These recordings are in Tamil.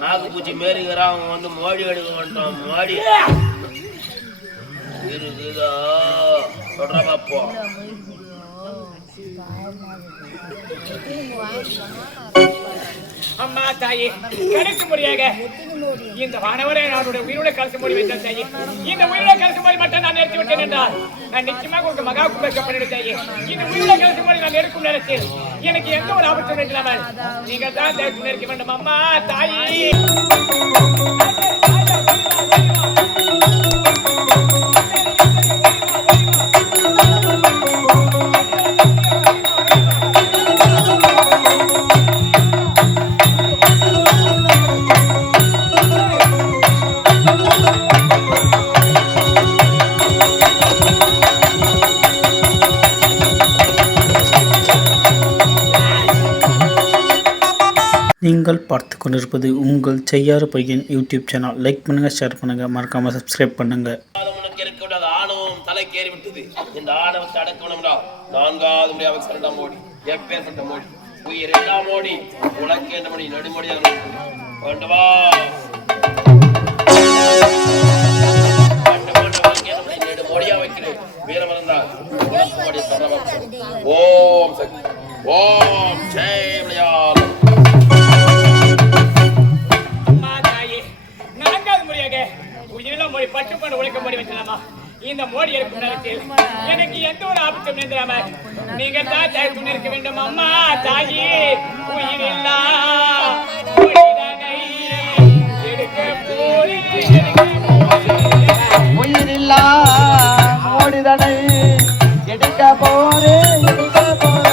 நாகுப்பூச்சி மேரிங்கிறான் அவன் வந்து மோடி எடுக்க மாட்டான். மோடி இருக்குதா சொல்ற பாப்போம். அம்மா தாயே, கடைசி முறையாக இந்த வானவரை நானுடைய உயிரோட கலசு மொழி வைத்த தாயே, இந்த உயிரோட கலசு மொழி மட்டும் நான் நிறுத்தி விட்டேன் என்றால் நான் நிச்சயமாக உங்களுக்கு மகா கும்பேற்க பண்ணிடு தாயே. இந்த உயிரோட கலசு மொழி நான் எடுக்கும் நேரத்தில் எனக்கு எந்த ஒரு ஆபத்தும் இல்லாமல் நீங்கள் தான் தேர்ச்சி நிற்க வேண்டும். அம்மா தாயே, நீங்கள் பார்த்து கொண்டிருப்பது உங்கள் செய்யாறு பையன் யூடியூப் சேனல். லைக் பண்ணுங்க, ஷேர் பண்ணுங்க, மறக்காம சப்ஸ்கிரைப் பண்ணுங்க. உனக்கு இருக்க ஆணவம் தலைக்கேறி விட்டது. இந்த ஆணவத்தை அடக்கணும்டா. நான்காவது முறையாக சரண்டா மோடி, எப்பேற்பட்ட மோடி, உயிர் எல்லாம் மோடி, உனக்கு என்ற மொழி நடுமொழியாக கொண்டு வா. நெடுமொழியா வைக்கிறேன். வீரமறந்தா ஓம் சக்தி, ஓம் ஜெய் விளையாடு. பட்டுப்பாடு உழைக்க மோடி வச்சலாமா? இந்த மோடி இருக்கும் நேரத்தில் எனக்கு எந்த ஒரு ஆபத்தும் நேர்ந்தாம நீங்க தான் தயார் இருக்க வேண்டும். அம்மா தாயி, உயிரில்லா உயிரில்லா மோடிதனை எடுக்க போரே எடுக்க போரே.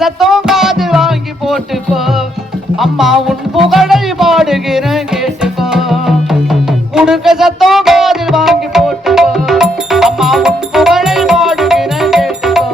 சத்தம் காது வாங்கி போட்டுக்கோ. அம்மா உன் புகழை பாடுகிறேன் கேட்டுக்கோ. உடுக்க சத்தம் காதில் வாங்கி போட்டுக்கோ. அம்மா உன் புகழை பாடுகிறேன் கேட்டுக்கோ.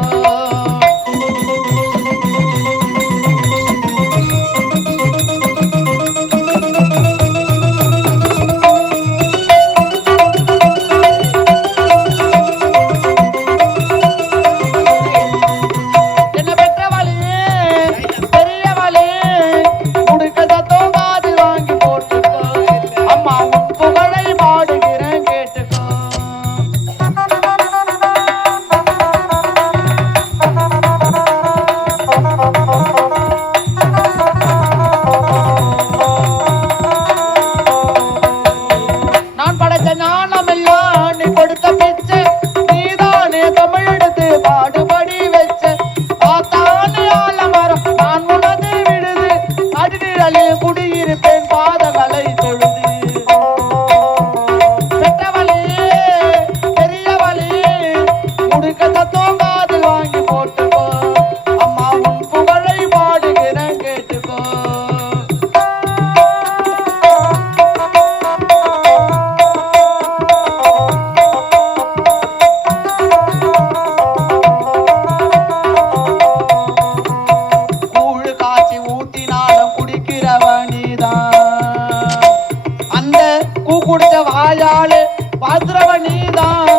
நீதான்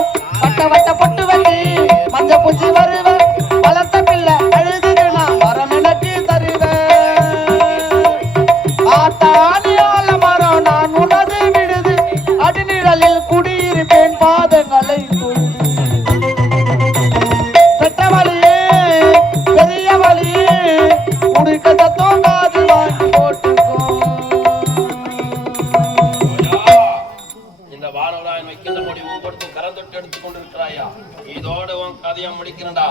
வட்ட வட்ட பொட்டு வச்சு மஞ்ச பூச்சி வருவ வளர்த்த பிள்ளை அழுதுது நான் வரம் எனக்கு தருவேன் ஆத்தானியால மரம் நான் உனது விடுது அடிநிழலில் குடியிருப்பேன் பாதங்களை தொழுது பெற்ற வழியே பெரிய வழியே உடுக்க சத்தம் காது வாங்கி போட்டுக்கோ. இந்த வானவராயன் வைக்கின்ற முடிவு கொடுத்து கரந்தொட்டு எடுத்துக் கொண்டிருக்கிறாயா? இதோட உன் கதையை முடிக்கிறேன்டா.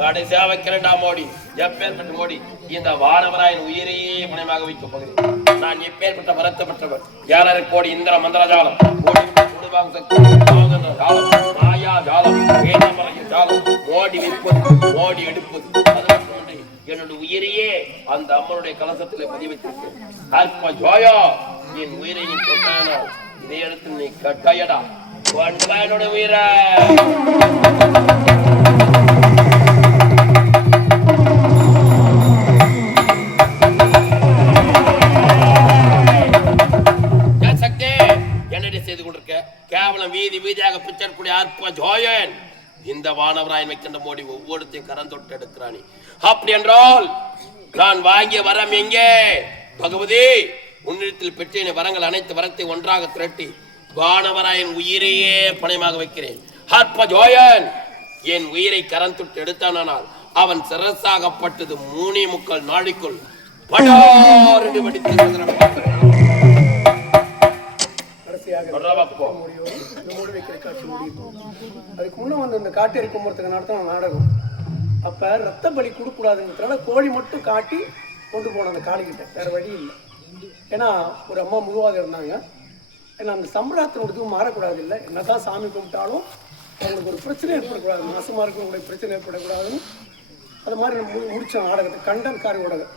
கடைசியா வைக்கிறேன்டா மோடி. எப்பேற்பட்ட மோடி? இந்த வானவராயன் உயிரையே பணமாக வைக்கப் போகிறேன். நான் எப்பேற்பட்ட வருத்தப்பட்டவர்? யாரை கோடி இந்திர மந்திர ஜாலம், மாயா ஜாலம், வேதமலையின் ஜாலம், மோடி வைப்பது, மோடி எடுப்பது, என்னுடைய உயிரையே அந்த அம்மனுடைய கலசத்தில் பதிவிட்டிருக்கேன். அல்ப ஜோயா, என் உயிரை நீ கொண்டானோ இதை எடுத்து நீ கட்டாயடா. என்னுடைய உயிரை செய்து கொண்டிருக்க கேவலம் வீதி வீதியாக பிச்சக்கூடிய அற்ப ஜோயன் இந்த வானவராயன் வைக்கின்ற மோடி ஒவ்வொருத்தையும் கரந்தொட்டு எடுக்கிறானே. அப்படி என்றால் நான் வாங்கிய வரம் எங்கே? பகவதி, உன்னிடத்தில் பெற்ற வரங்கள் அனைத்து வரத்தை ஒன்றாக திரட்டி வானவராயன் உயிரையே பணயமாக வைக்கிறேன். அற்ப ஜோயன் என் உயிரை கரந்தொட்டு எடுத்தானால் அவன் சிரசாகப்பட்டது 3.25 நாளைக்குள் படாரென்று வெடித்து அதுக்கு முன்ன வந்து இந்த காட்டேரி கும்புறதுக்கு நடத்தின நாடகம். அப்ப ரத்த பலி கொடுக்கூடாதுங்கிறதுனால கோழி மட்டும் காட்டி கொண்டு போன அந்த காளிகிட்ட. வேற வழி இல்லை. ஏன்னா ஒரு அம்மா முழுவாக இருந்தாங்க. ஏன்னா அந்த சம்பிரதாயத்தினோடதும் மாறக்கூடாது. இல்லை என்னதான் சாமி கும்பிட்டாலும் அவங்களுக்கு ஒரு பிரச்சனை ஏற்படக்கூடாது, மாசமா இருக்கவங்களுடைய பிரச்சனை ஏற்படக்கூடாதுன்னு அது மாதிரி முடிச்ச நாடகத்தை கண்டன்காரி ஊடகம்.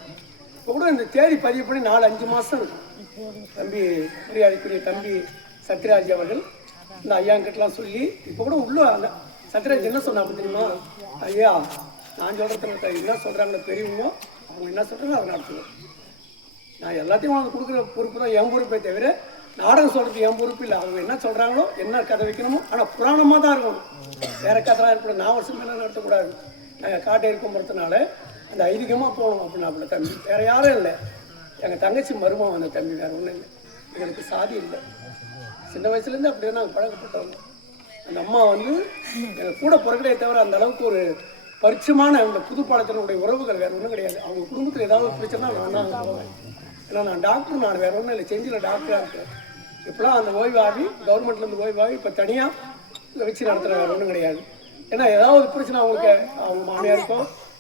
இப்போ கூட இந்த தேதி பதிவு பண்ணி 4-5 மாதம் இருக்கும். தம்பி மரியாதைக்குரிய தம்பி சத்யராஜ் அவர்கள் இந்த ஐயாங்கிட்டலாம் சொல்லி இப்போ கூட உள்ள சத்யராஜ் என்ன சொன்னாங்க தெரியுமா? ஐயா, நான் சொல்கிறத என்ன சொல்கிறாங்க பெரியவங்க, அவங்க என்ன சொல்கிறாங்க அதை நடத்துவோம். நான் எல்லாத்தையும் அவங்க கொடுக்குற பொறுப்பு தான் என் பொறுப்பே தவிர நாடகம் சொல்கிறது என் பொறுப்பு இல்லை. அவங்க என்ன சொல்கிறாங்களோ என்ன கதை வைக்கணுமோ ஆனால் புராணமாக தான் இருக்கணும். வேறு கதைலாம் இருக்கக்கூடாது. நான் வருஷம் மேலே நடத்தக்கூடாது. நாங்கள் காட்டை இருக்கும்போதுனால அந்த ஐதீகமாக போகணும் அப்படின்னா தம்பி. வேறு யாரும் இல்லை. எங்கள் தங்கச்சி மருமம் அந்த தம்பி, வேறு ஒன்றும் இல்லை. எங்களுக்கு சாதி இல்லை. சின்ன வயசுலேருந்து அப்படியே நாங்கள் பழக்கப்பட்டவங்க. அந்த அம்மா வந்து எங்கள் கூட பிறகுடைய தவிர அந்த அளவுக்கு ஒரு பரிச்சயமான இந்த புதுப்பாளத்தினுடைய உறவுகள் வேறு ஒன்றும் கிடையாது. அவங்க குடும்பத்தில் ஏதாவது பிரச்சனை நான் தான் போவேன். ஏன்னா நான் டாக்டர், நான் வேறு ஒன்றும் இல்லை. செஞ்சில் டாக்டராக இருக்கேன். இப்போலாம் அந்த ஓய்வாகி கவர்மெண்ட்லேருந்து ஓய்வாகி இப்போ தனியாக வச்சு நடத்துகிற வேறு ஒன்றும் கிடையாது. ஏன்னா ஏதாவது பிரச்சனை அவங்களுக்கு அவங்க மாமியாருக்கோ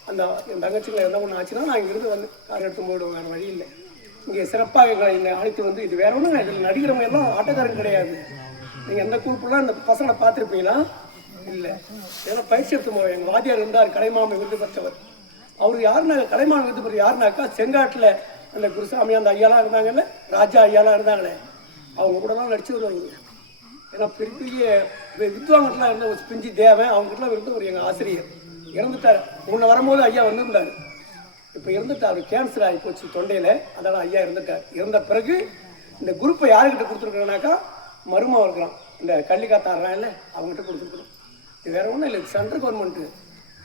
அந்த என் தங்கச்சிகளை எதாவது ஒன்று ஆச்சுன்னா நான் இங்கிருந்து வந்து கார் எடுத்து போயிடுவோம். வேறு வழி இல்லை. இங்கே சிறப்பாக எங்களை அழைத்து வந்து இது வேற ஒன்றும் இதில் நடிக்கிறவங்க எல்லாம் ஆட்டக்காரங்க கிடையாது. நீங்கள் எந்த குறிப்பெல்லாம் இந்த பசங்களை பார்த்துருப்பீங்களா? இல்லை. ஏன்னா பயிற்சி எடுத்து போவோம். எங்கள் வாத்தியார் இருந்தார், கலைமாமி விருது பெற்றவர். அவர் யாருனாக்க கலைமாமி விருது பெற்ற யாருனாக்கா செங்காட்டில் அந்த குருசாமி அந்த ஐயாலாம் இருந்தாங்கல்ல, ராஜா ஐயாலாம் இருந்தாங்களே, அவங்க கூட தான் நடிச்சு வருவாங்க. ஏன்னா பெரிய பெரிய வித்வாங்கட்டெலாம் இருந்த ஒரு பிஞ்சி தேவன் அவங்ககிட்டலாம் இருந்து ஒரு எங்கள் ஆசிரியர் இறந்துட்டார். முன்ன வரும்போது ஐயா வந்திருந்தார். இப்போ இருந்துட்டார். கேன்சர் ஆகி போச்சு தொண்டையில். அதனால் ஐயா இருந்துட்டார். இறந்த பிறகு இந்த குரூப்பை யாருக்கிட்ட கொடுத்துருக்குறோன்னாக்கா மருமம் இருக்கிறான், இந்த கள்ளிக்காத்தாடுறான் இல்லை, அவங்ககிட்ட கொடுத்துருக்குறோம். இது வேறு ஒன்றும் இல்லை.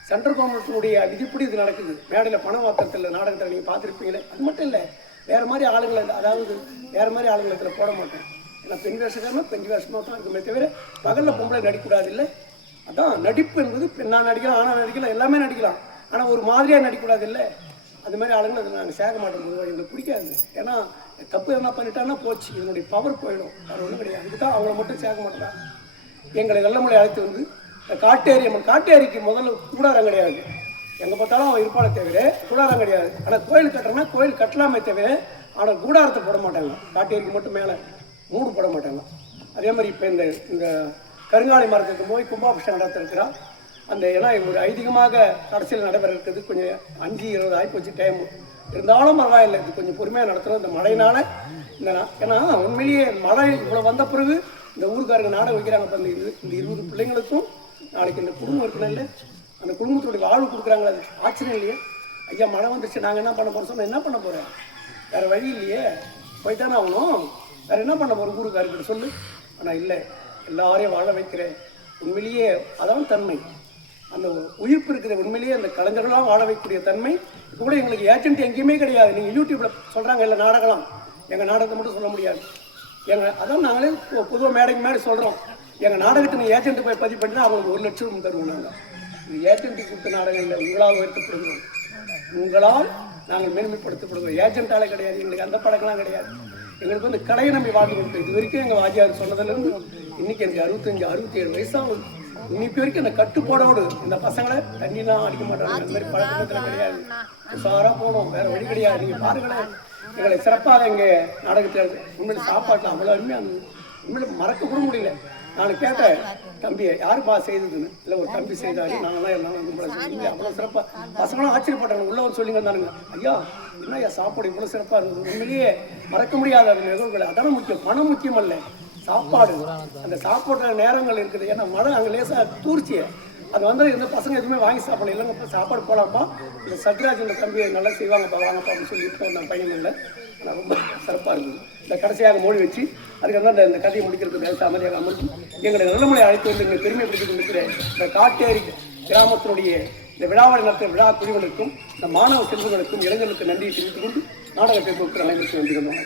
சென்ட்ரல் கவர்மெண்ட்டினுடைய விதிப்படி இது நடக்குது. மேடையில் பணம் வாக்கத்தில் நாடகத்தில் நீங்கள் பார்த்துருப்பீங்களே. அது மட்டும் இல்லை, வேறு மாதிரி ஆளுங்களை, அதாவது வேறு மாதிரி ஆளுங்களை இதில் போட மாட்டேன். ஏன்னா பெண் வேஷக்காரனா பெண் வேஷமாக தான் இருக்குமே தவிர பகலில் பொம்பளை நடிக்கக்கூடாது. இல்லை, அதான் நடிப்பு என்பது பெண்ணாக நடிக்கலாம், ஆணாக நடிக்கலாம், எல்லாமே நடிக்கலாம். ஆனால் ஒரு மாதிரியாக நடிக்கக்கூடாது. இல்லை, அது மாதிரி ஆளுங்களை அதை நாங்கள் சேர்க்க மாட்டோம். எங்களுக்கு பிடிக்காது. ஏன்னா தப்பு என்ன பண்ணிட்டான்னா போச்சு, இதனுடைய பவர் போயிடும். அது ஒன்றும் கிடையாது. அதுக்கு தான் அவங்கள மட்டும் சேர்க்க மாட்டோம். எங்களை வெள்ளமலை அழைத்து வந்து காட்டேரி அம்மன், காட்டேரிக்கு முதல்ல கூடாரம் கிடையாது. எங்கே பார்த்தாலும் அவன் இருப்பாளை தவிர கூடாரம் கிடையாது. ஆனால் கோயில் கட்டுறனா கோயில் கட்டலாமே தவிர ஆனால் கூடாரத்தை போட மாட்டாங்க. காட்டேரிக்கு மட்டும் மேலே மூடு போட மாட்டாங்க. அதே மாதிரி இப்போ இந்த கருங்காலி மரத்துக்கு போய் கும்பாபிஷேகம் நடத்திருக்கிறா. அந்த ஏன்னா ஒரு ஐதீகமாக கடைசியில் நடைபெற இருக்குது. கொஞ்சம் 5:20 ஆகிப்போச்சு டைம். இருந்தாலும் பரவாயில்லை, இது கொஞ்சம் பொறுமையாக நடத்துகிறோம். இந்த மழையினால் இந்த ஏன்னா உண்மையிலேயே மழை இவ்வளோ வந்த பிறகு இந்த ஊருக்காரங்க நாடகம் வைக்கிறாங்க. இப்போ இந்த 20 பிள்ளைங்களுக்கும் நாளைக்கு இந்த குடும்பம் இருக்கணும் இல்லை, அந்த குடும்பத்தோடைய வாழ்வு கொடுக்குறாங்களே, அது ஆச்சரியம் இல்லையே. ஐயா மழை வந்துருச்சு, நாங்கள் என்ன பண்ண போகிறோம் சொன்னால் என்ன பண்ண போகிறேன்? வேறு வழி இல்லையே, போய்த்தானே ஆகணும். வேறு என்ன பண்ண போகிறோம் ஊருக்காரர்கிட்ட சொல்லு. ஆனால் இல்லை, எல்லாரையும் வாழ வைக்கிறேன். உண்மையிலேயே அதான் தன்மை, அந்த உயிர்ப்பு இருக்கிற உண்மையிலேயே அந்த கலைஞர்களாம் வாழ வைக்கக்கூடிய தன்மை கூட எங்களுக்கு ஏஜென்ட் எங்கேயுமே கிடையாது. நீங்கள் யூடியூப்பில் சொல்கிறாங்க இல்லை நாடகம், எங்கள் நாடகத்தை மட்டும் சொல்ல முடியாது. அதான் நாங்களே பொதுவாக மேடை சொல்கிறோம், எங்கள் நாடகத்தை ஏஜென்ட் போய் பதிவு பண்ணினா அவங்களுக்கு 1 லட்சம் தருவோம். நாங்கள் இது ஏஜென்ட்டுக்கு கொடுத்த நாடகம் இல்லை, உங்களால் உயர்த்தப்படுகிறோம், உங்களால் நாங்கள் மேன்மைப்படுத்தப்படுகிறோம். ஏஜென்ட்டாலே கிடையாது, எங்களுக்கு அந்த பழக்கம்லாம் கிடையாது. எங்களுக்கு வந்து கலையை நம்பி வாழ்ந்து கொடுத்தோம். இது வரைக்கும் எங்கள் வாஜியார் சொன்னதுலேருந்து இன்னைக்கு எனக்கு 65 67 வயசாகும். இன்னைக்கு வரைக்கும் அந்த கட்டுப்பாடோடு இந்த பசங்களை தண்ணிலாம் அடிக்க மாட்டாங்க, அந்த மாதிரி பழக்கத்தில் கிடையாது. உஷாராக போகணும், வேறு வழி கிடையாது. நீங்கள் பாருங்களேன், எங்களை சிறப்பாக இங்கே நாடகத்தில் உண்மையில சாப்பாட்டில் அவ்வளோ அருமையாக உண்மையில மறக்க கூட முடியல. நான் கேட்டேன், தம்பியை யாருப்பா செய்ததுன்னு. இல்லை ஒரு தம்பி செய்தாரு, நாங்களாம் எல்லாம் இல்லை அவ்வளோ சிறப்பாக. பசங்களும் ஆச்சரியப்பட்டாங்க, உள்ளவர் சொல்லிங்க இருந்தானுங்க, ஐயா என்ன ஐயா சாப்பாடு இவ்வளோ சிறப்பாக இருந்தது. உண்மையிலேயே மறக்க முடியாத அந்த நிகழ்வுகள். அதான முக்கியம், பணம் முக்கியம் அல்ல, சாப்பாடு. அந்த சாப்பாடு நேரங்கள் இருக்குது. ஏன்னா மழை அங்கே லேசாக தூர்ச்சியை அது வந்து இந்த பசங்க எதுவுமே வாங்கி சாப்பிடல. இல்லைங்க இப்போ சாப்பாடு போகலாம்ப்பா, இந்த சத்யராஜ் இந்த தம்பியை நல்லா செய்வாங்கப்பா வாங்கப்பா அப்படின்னு சொல்லிட்டு நான் பையன் இல்லை. ஆனால் ரொம்ப சிறப்பாக இருக்குது. இந்த கடைசியாக மொழி வச்சு அதுக்கு வந்து இந்த கதையை முடிக்கிறதுக்கு நேரத்தை அமைதியாக அமர்ந்து எங்களை நல்லமொழி அழைத்து வந்து எங்களை பெருமைப்படுத்திக் கொண்டிருக்கிற இந்த காட்டேரி கிராமத்தினுடைய இந்த விழாவை நடத்துகிற விழா குழுவினருக்கும் இந்த மாணவ செல்வங்களுக்கும் இளைஞர்களுக்கு நன்றியை தெரிவித்துக் கொண்டு நாடகத்தை கொடுக்கிற அனைவருக்கும் நன்றி கொண்டாங்க.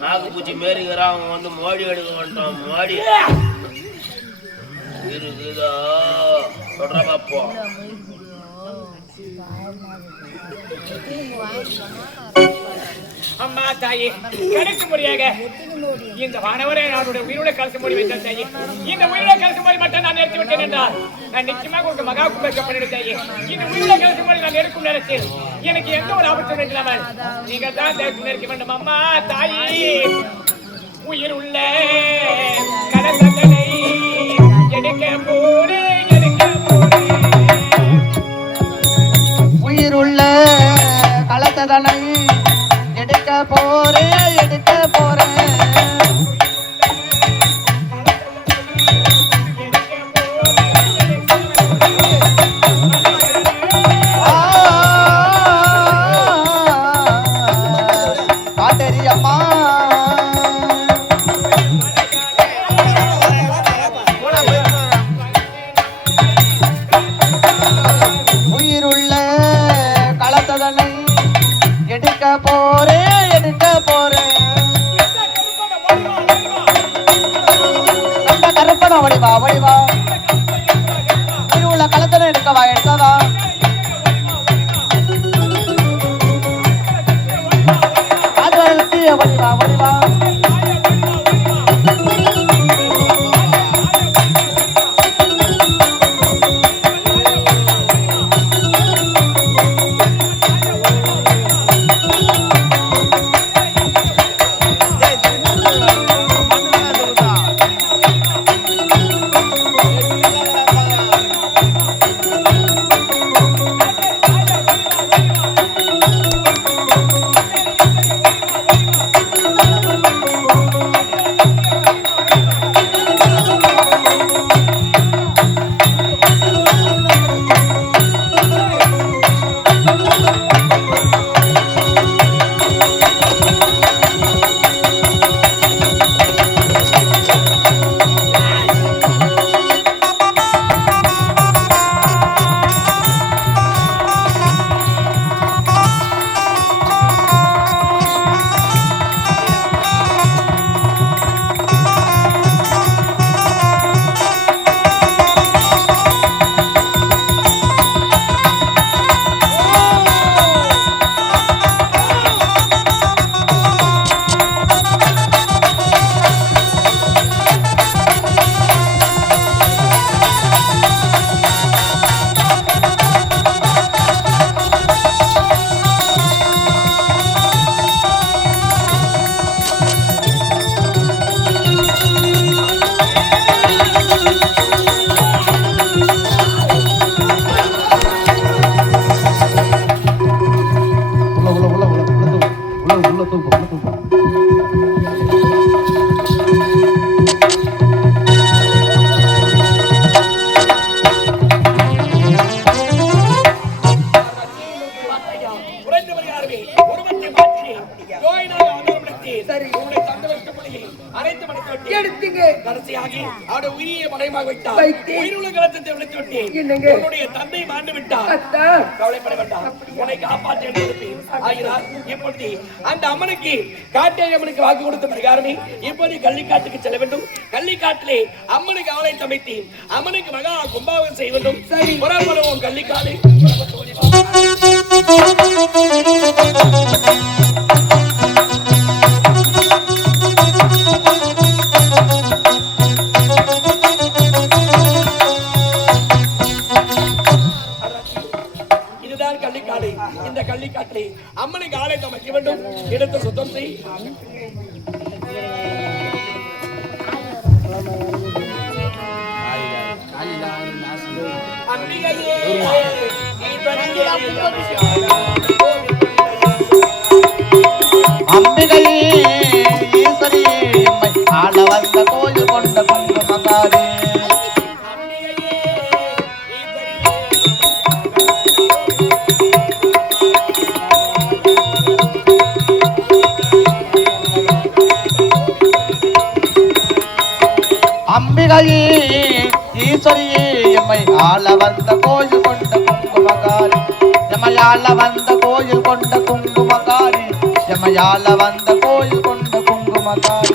நாகப்பூச்சி மேரிக்கிறா அவங்க வந்து மோடி எடுக்க மாட்டோம். மோடி இருக்குதா சொல்ற பாப்போம். அம்மா தாயே, கடைசி முறையாக இந்த வானவரை நாடுடைய உயிரோட கலச மொழி வைத்த தாயே, இந்த உயிரோட கலச மொழி மட்டும் நான் நிறுத்தி விட்டேன் என்றால் நான் நிச்சயமாக உங்களுக்கு மகா கும்பேஷம் பண்ணிவிடும் தாயே. இந்த உயிரோட கலச மொழி நான் இருக்கும் நேரத்தில் எனக்கு எந்த ஒரு ஆபத்தும் இல்லாமல் நீங்கள் தான் தேர்ச்சி நிற்க வேண்டும். அம்மா தாயே, உயிர் உள்ள கலசங்களை எடுக்க போறேன், உயிருள்ள கலசதனை எடுக்க போறேன், எடுக்க போறேன். காட்டேரியம்மா உயிருள்ள கலசதனை எடுக்க போறேன், எடுக்க போறேன். அந்த கருப்பன வடிவா வடிவா உயிருள்ள கலசனை எடுக்கவா எடுக்கவா. அது வடிவா வடிவா அவருடைய தந்தை வைக்கப்படுகை அனைத்து மணிக்கு விட்டு எடுத்தீங்க. கடைசியாகி அவருடைய உயிரியை படையமாக வைத்தார். வைத்து. உயிருள்ள கலத்தை விடுத்து விட்டு என்னங்க? உன்னுடைய தந்தை மாண்டு விட்டார். அத்தா, கவலைப்பட வேண்டாம், உன்னை காப்பாற்றி எடுத்திருப்பேன். ஆகிறார் இப்பொழுது அந்த அம்மனுக்கு காட்டை அம்மனுக்கு வாக்கு கொடுத்த பிரகாரமே இப்போது கள்ளிக்காட்டுக்கு செல்ல வேண்டும். கள்ளிக்காட்டிலே அம்மனுக்கு அவளை சமைத்து அம்மனுக்கு மகா கும்பாபிஷேகம் செய்ய வேண்டும். சரி, புறப்படுவோம் கள்ளிக்காடு. இதுதான் கள்ளிக்காடு. இந்த கள்ளிக்காட்டிலே அம்மனுக்கு ஆலயம் அமைக்க வேண்டும். இடத்தை சுத்தம் செய். அம்பிகையே அம்பிகையே ஈஸ்வரியே எம்மை ஆள வந்த கோயில் கொண்ட குங்குமக்காரி அம்பிகையே ஈஸ்வரியே எம்மை ஆள வந்த கோயில் கொண்ட குங்குமக்காரி எம்மையாள வந்த கோயில் கொண்ட குங்குமக்காரி எம்மையாள வந்த கோயில் கொண்ட குங்குமக்காரி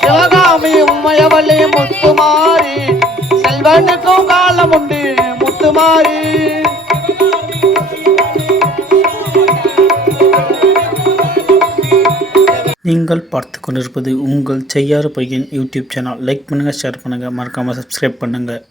சிவகாமி உம்மையவளே முத்துமாரி செல்வனுக்கும் காலம் உண்டு முத்துமாரி நீங்கள் பார்த்து கொண்டிருப்பது உங்கள் செய்யாறு பையன் யூடியூப் சேனல். லைக் பண்ணுங்கள், ஷேர் பண்ணுங்கள், மறக்காமல் சப்ஸ்கிரைப் பண்ணுங்கள்.